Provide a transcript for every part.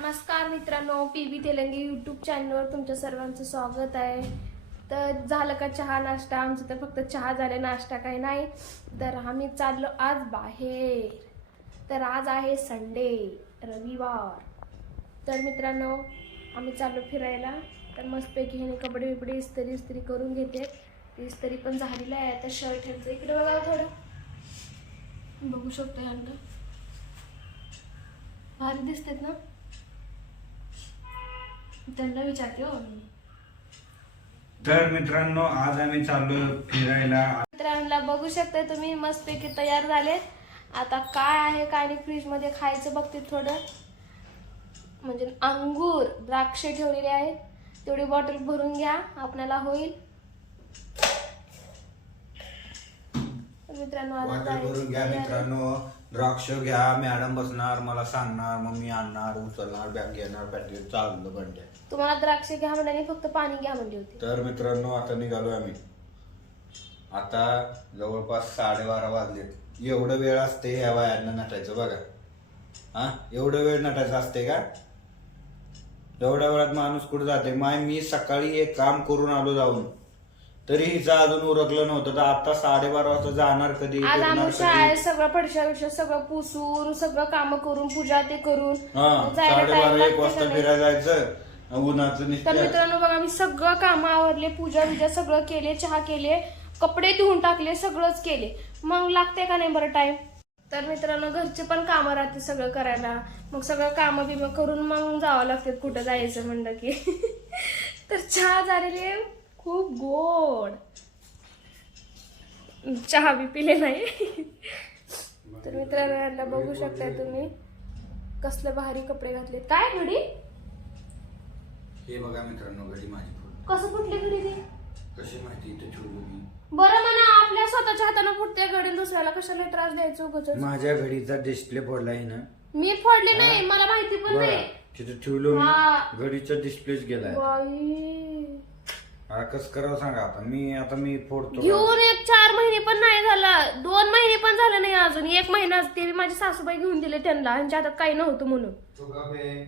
नमस्कार मित्रांनो पी बी तेलंगी यूट्यूब चॅनलवर तुमच्या सर्वांचं स्वागत आहे. तर झालं का चहा नाश्ता? आमचं तर फक्त चहा झाले नाश्ता काही नाही. तर आम्ही चाललो आज बाहेर. तर आज आहे संडे रविवार. तर मित्रांनो आम्ही चाललो फिरायला. तर मस्तपैकी ह्याने कपडे बिपडे इस्त्री इस्त्री करून घेते. इस्त्री पण झालेलं आहे. आता शर्ट ह्यांचं इकडे बघा हो थोडं. बघू शकतो ह्यांना. भारी दिसतात ना? त्यांना विचारते हो मी. तर मित्रांनो आज आम्ही चाललो फिरायला. मित्रांना बघू शकता तुम्ही मस्तपैकी तयार झालेत आता काय आहे काय नाही फ्रीजमध्ये खायचं बघते थोडं. म्हणजे अंगूर द्राक्ष ठेवलेले आहेत. तेवढी बॉटल भरून घ्या आपल्याला होईल. तर मित्रांनो आता करून घ्या. मित्रांनो. द्राक्ष घ्या मॅडम बसणार मला सांगणार मग मी आणणार उचलणार बॅग घेणार बॅटरी चाललं बंड्या. तुम्हाला द्राक्ष घ्या म्हणाने फक्त पाणी घ्या म्हणली होती. तर मित्रांनो आता निघालोय आम्ही. आता जवळपास साडेबारा वाजलेत. एवढं वेळ असते ह्या वयांना नटायचं बघा. हा? एवढं वेळ नटायचं असते का? एवढ्या वेळात माणूस कुठे जाते माय मी सकाळी एक काम करून आलो जाऊन. तरी हिचं अजून उरकलं नव्हतं. तर आता साडेबारा वाजता जाणार कधी आज करणार आम्ही कधी? शाळेत सगळं पडशा बिडशा सगळं पुसून सगळं काम करून पूजा ते करून. हा जायला time साडेबारा एक वाजता नाही? फिरायला जायचं. उन्हाचं तर मित्रांनो बघा मी सगळं काम आवरले पूजा बिजा सगळं केले चहा केले कपडे धुवून टाकले सगळंच केले. मग लागते का नाही बरं टाइम तर मित्रांनो घरचे पण कामं राहते सगळं करायला. मग सगळं कामं बिम करून मग जावं लागते कुठं जायचं म्हणलं की. तर चहा झालेली खूप गोड. चहा बी पिले नाही. तर मित्रांनो यांना बघू शकताय तुम्ही कसले भारी कपडे घातले काय घडी? हे बघा मित्रांनो घडी माझी. कसं फुटली घडी ती? कशी माहिती इथे ठेवलो मी? बरं म्हणा आपल्या स्वतःच्या हाताने फुटते घडी दुसऱ्याला कशाला त्रास द्यायचा उगाच माझ्या घडीचा डिस्प्ले पडलाय ना मी फोडली नाही मला माहिती पण नाही. तिथे ठेवलो. मी. घडीचा डिस्प्लेच गेलाय. बाई. कस करावं सांगा आता. मी आता मी फोडतो? घेऊन एक चार महिने पण नाही झाला. दोन महिने पण झालं नाही अजून. एक महिना ते बी माझी सासूबाई घेऊन दिले त्यांना. त्यांच्या हातात काही नव्हतं म्हणून. बे?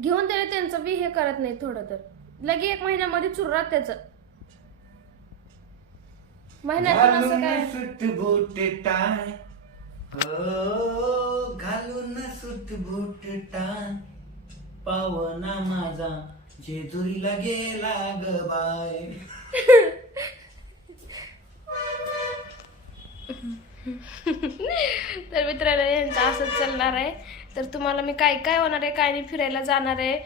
घेऊन दिले त्यांचं. बी हे करत नाही थोडं तर. लगे एक महिन्यामध्ये चुररात त्याच. महिन्यातून असं घालून काय? सूट बूट टाय हो घालून सूट बूट टाय पावना माझा जेजुरीला गेला ग बाय. तर मित्रांनो यांचं असंच चालणार आहे. तर तुम्हाला मी काय काय होणार आहे काय नाही फिरायला जाणार आहे.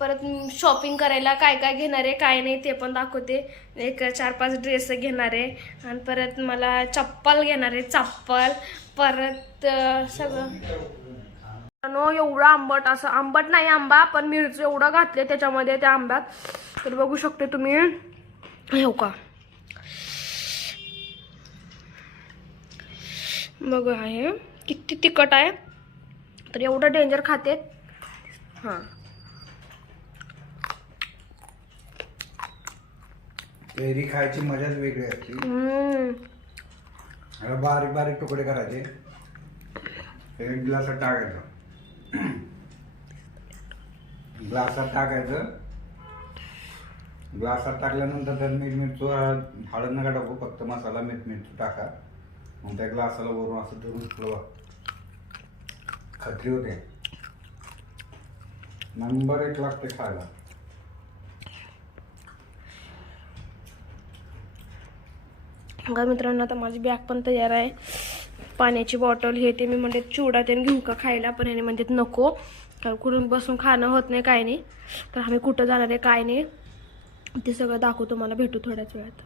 परत शॉपिंग करायला काय काय घेणार आहे काय नाही ते पण दाखवते. एक चार पाच ड्रेस घेणार आहे. आणि परत मला चप्पल घेणार आहे चप्पल. परत सगळं. मित्रांनो, एवढा आंबट असं आंबट नाही आंबा पण मिरची एवढं घातले त्याच्यामध्ये त्या आंब्यात. तर बघू शकते तुम्ही. हो का बघ आहे किती तिखट आहे. तर एवढं डेंजर खाते. हां. कैरी खायची मजाच वेगळी असते. बारीक बारीक तुकडे करायचे. एक ग्लासात टाकायचं. ग्लासात टाकायचं. ग्लासात टाकल्यानंतर त्यात मीठ मिरचू हळद नका टाकू फक्त मसाला मीठ मिरचू टाका. मग त्या ग्लासाला वरून असं धरून ठेवा खत्री होते. नंबर एक लागते खायला. बघा मित्रांनो आता माझी बॅग पण तयार आहे. पाण्याची बॉटल हे ते मी म्हणते चिवडा ते घेऊ का खायला? पण याने म्हणतात नको. कारण कुठून बसून खाणं होत नाही काय नाही. तर आम्ही कुठं जाणार आहे काय नाही. ते सगळं दाखवतो तुम्हाला भेटू थोड्याच वेळात.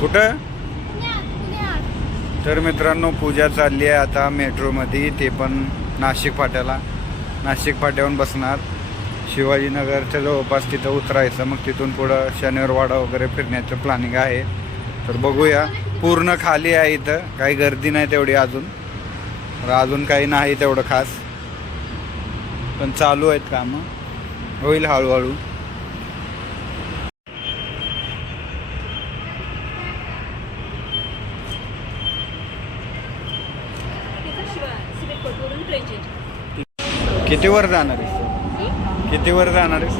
कुठं? तर मित्रांनो पूजा चालली आहे आता मेट्रोमध्ये. ते पण नाशिक फाट्याला. नाशिक फाट्याहून बसणार. शिवाजीनगरच्या जवळपास तिथं उतरायचं. मग तिथून पुढं शनिवारवाडा वगैरे फिरण्याचं प्लॅनिंग आहे. तर बघूया. पूर्ण खाली आहे इथं. काही गर्दी नाही तेवढी अजून. तर अजून काही नाही तेवढं खास. पण चालू आहेत कामं. होईल हळूहळू. किती वर जाणार आहेस? किती वर जाणार आहेस?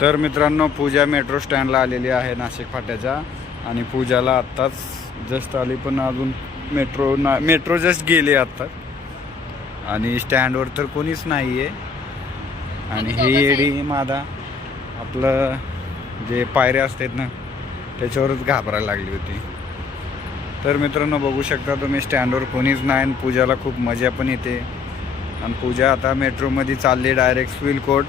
तर मित्रांनो पूजा मेट्रो स्टँडला आलेली आहे नाशिक फाट्याच्या आणि पूजाला आत्ताच जस्ट आली पण अजून मेट्रो ना मेट्रो जस्ट गेली आत्ताच आणि स्टँडवर तर कोणीच नाही आहे आणि ही येडी मादा आपलं जे पायऱ्या असतात ना त्याच्यावरच घाबरायला लागली होती. तर मित्रांनो बघू शकता तुम्ही स्टँडवर कोणीच नाही आणि पूजाला खूप मजा पण येते. आणि पूजा आता मेट्रोमध्ये चालली डायरेक्ट स्विल कोट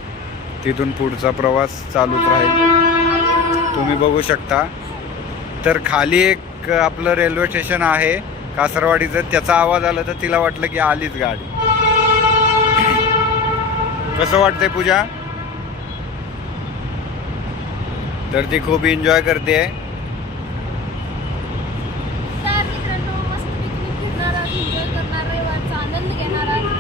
तिथून पुढचा प्रवास चालूच राहील. तुम्ही बघू शकता. तर खाली एक आपलं रेल्वे स्टेशन आहे कासरवाडीचं. त्याचा आवाज आला तर तिला वाटलं की आलीच गाडी. कसं वाटतंय पूजा? तर ती खूप एन्जॉय करते तर मित्रांनो मस्त पिकनिक फिरणार आहोत एन्जॉय करणार रविवारचा आनंद घेणार आहोत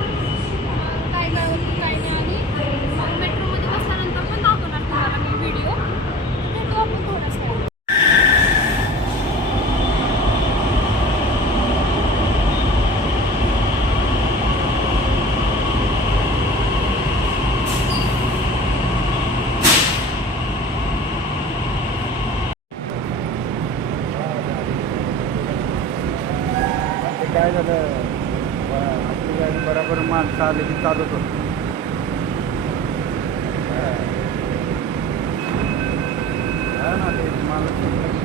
मग काय काय होतं काय नाही आणि मग मेट्रोमध्ये बसल्यानंतर पण दाखवणार तुम्हाला मी व्हिडिओ भेटू आपण थोडाच वेळ ते काय झालं ब- आपली गाडी बरोबर माणसं आली की चालूच होत ना ते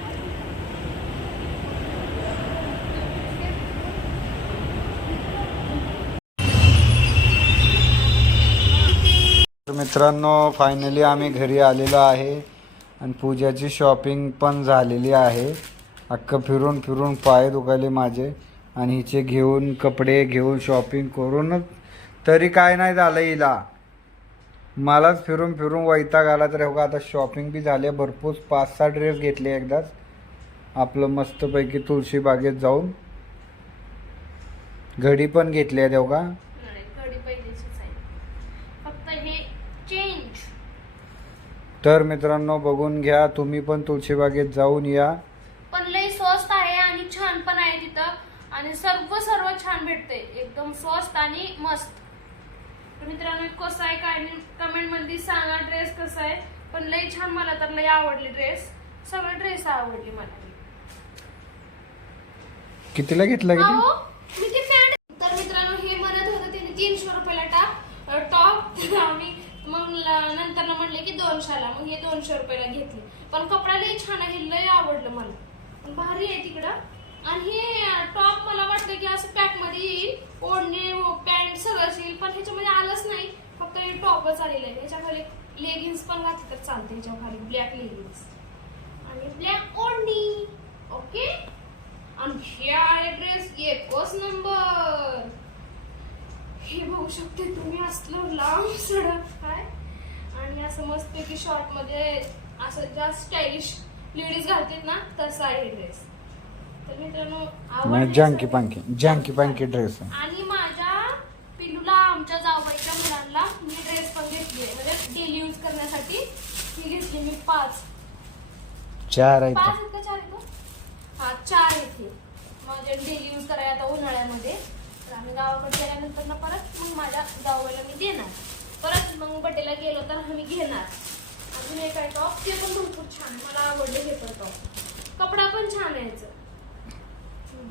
मित्रांनो फायनली आम्ही घरी आलेलो आहे आणि पूजाची शॉपिंग पण झालेली आहे. अख्खं फिरून फिरून पाय दुखायले माझे आणि हिचे घेऊन कपडे घेऊन शॉपिंग करूनच तरी काय नाही झालं हिला. मलाच फिरून फिरून वैताग आला तर हो आता शॉपिंग बी झाली आहे भरपूर. पाच सहा ड्रेस घेतले एकदाच. आपलं मस्तपैकी तुळशी बागेत जाऊन. घडी पण घेतली आहे हो का नाही कडी पहिलीचीच आहे फक्त हे चेंज तर मित्रांनो बघून घ्या. तुम्ही पण तुळशीबागेत जाऊन या. पण लई स्वस्त आहे आणि छान पण आहे तिथं. आणि सर्व सर्व छान भेटते. एकदम स्वस्त आणि मस्त. तर मित्रांनो कसं आहे काय कमेंटमध्ये सांगा ड्रेस कसा आहे. पण लई छान मला तर लई आवडली ड्रेस सगळे ड्रेस आवडली मला. कितीला घेतला किती? अहो, मी ते तर मित्रांनो हे म्हणत होतं त्याने तीनशे रुपयाला टाक. टॉप तर नंतर म्हणले की दोनशेला. मग हे दोनशे रुपयाला घेतले. पण कपडा लई छान आहे लई आवडलं मला. पण भारी आहे तिकडं. आणि हे टॉप मला वाटलं की असं पॅकमध्ये येईल. ओढणे पॅन्ट सगळंच येईल. पण ह्याच्यामध्ये आलंच नाही. फक्त हे टॉपच आलेलं आहे. ह्याच्या खाली लेगिन्स पण घातली तर चालते. ह्याच्या खाली ब्लॅक लेगिन्स आणि ब्लॅक ओढणी. ओके? आणि हे आहे ड्रेस एकच नंबर हे बघू शकते तुम्ही असलं लांब सडक काय? आणि असं मस्त की शॉर्टमध्ये असं जास्त स्टायलिश लेडीज घालतात ना तसा आहे ड्रेस तर मित्रांनो जँकी. पांकी जँकी पांकी ड्रेस आणि माझ्या पिल्लूला आमच्या जावबाईच्या मुलांना मी ड्रेस पण घेतली म्हणजे डेली यूज करण्यासाठी ही घेतली मी पाच. चार आहेत. पाच आहेत का चार आहेत? हा चार माझ्या डेली यूज करायला आता उन्हाळ्यामध्ये. तर आम्ही गावाकडे गेल्यानंतर ना परत मग माझ्या जावयाला मी देणार. परत मग बड्डेला गेलो तर आम्ही घेणार. अजून एक आहे टॉप ते पण भरपूर छान मला आवडले हे पण टॉप कपडा पण छान आहे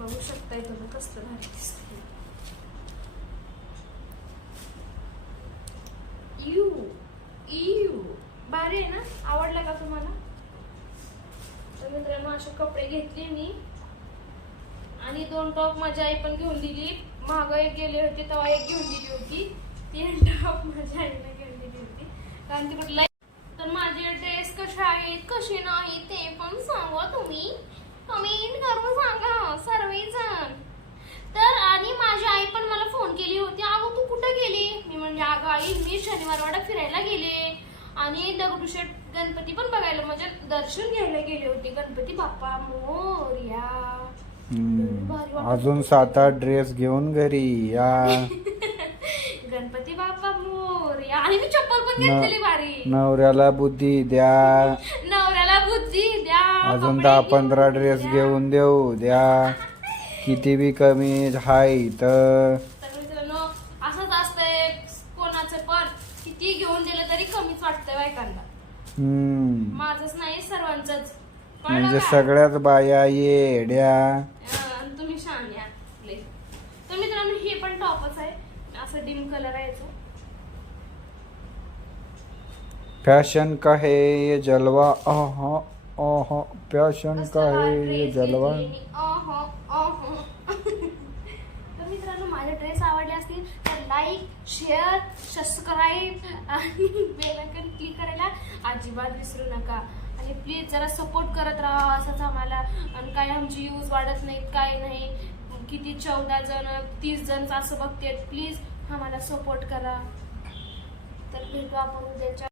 बघू शकताय तुम्ही कसलं भारी दिसत यू यू भारी आहे ना? आवडला का तुम्हाला? तर मित्रांनो असे कपडे घेतले मी. आणि दोन टॉप माझी आई पण घेऊन दिली. महागाई एक गेले होते तेव्हा एक घेऊन दिली होती. तीन टॉप माझ्या आईने दिली होती कारण तिकडे लाइट तर माझे ड्रेस कसे आहेत कसे नाही ते पण सांगा तुम्ही. कमेंट करून सांगा सर्वजण. तर आणि माझी आई पण मला फोन केली होती. अगं तू कुठं गेली? मी म्हणजे अगं आई मी शनिवारवाडा फिरायला गेले. आणि दगडूशेठ गणपती पण बघायला म्हणजे दर्शन घ्यायला गेले होते. गणपती बाप्पा मोरया हम्म. अजून सात आठ ड्रेस घेऊन घरी या. आणि मी चप्पल पण घेतलेली भारी. नवऱ्याला बुद्धी द्या. नवऱ्याला बुद्धी द्या अजून कपडे दहा घेऊन पंधरा ड्रेस द्या. घेऊन देऊ द्या. किती बी कमी हाय तर तर मित्रांनो असंच असतंय कोणाचं पण किती घेऊन दिलं तरी कमीच वाटतंय बायकांना हम्म. माझंच नाही सर्वांचंच. कळलं म्हणजे का? सगळ्याच बाया येड्या. अं, तुम्ही लय. तर मित्रांनो हे पण टॉपच आहे. असं डिम कलर आहे याचं. फॅशन का है ये जलवा आह फॅशन का है ये जलवा. तर मित्रांनो माझे ड्रेस आवडले असतील तर लाईक शेअर सबस्क्राईब आणि बेल आयकन क्लिक करायला अजिबात विसरू नका. आणि प्लीज जरा सपोर्ट करत राहा असंच आम्हाला. आणि काय आमची यूज वाढत नाहीत काय नाही. किती चौदा जण तीस जण असं बघते प्लीज आम्हाला सपोर्ट करा. तर भेटू आपण उद्याच्या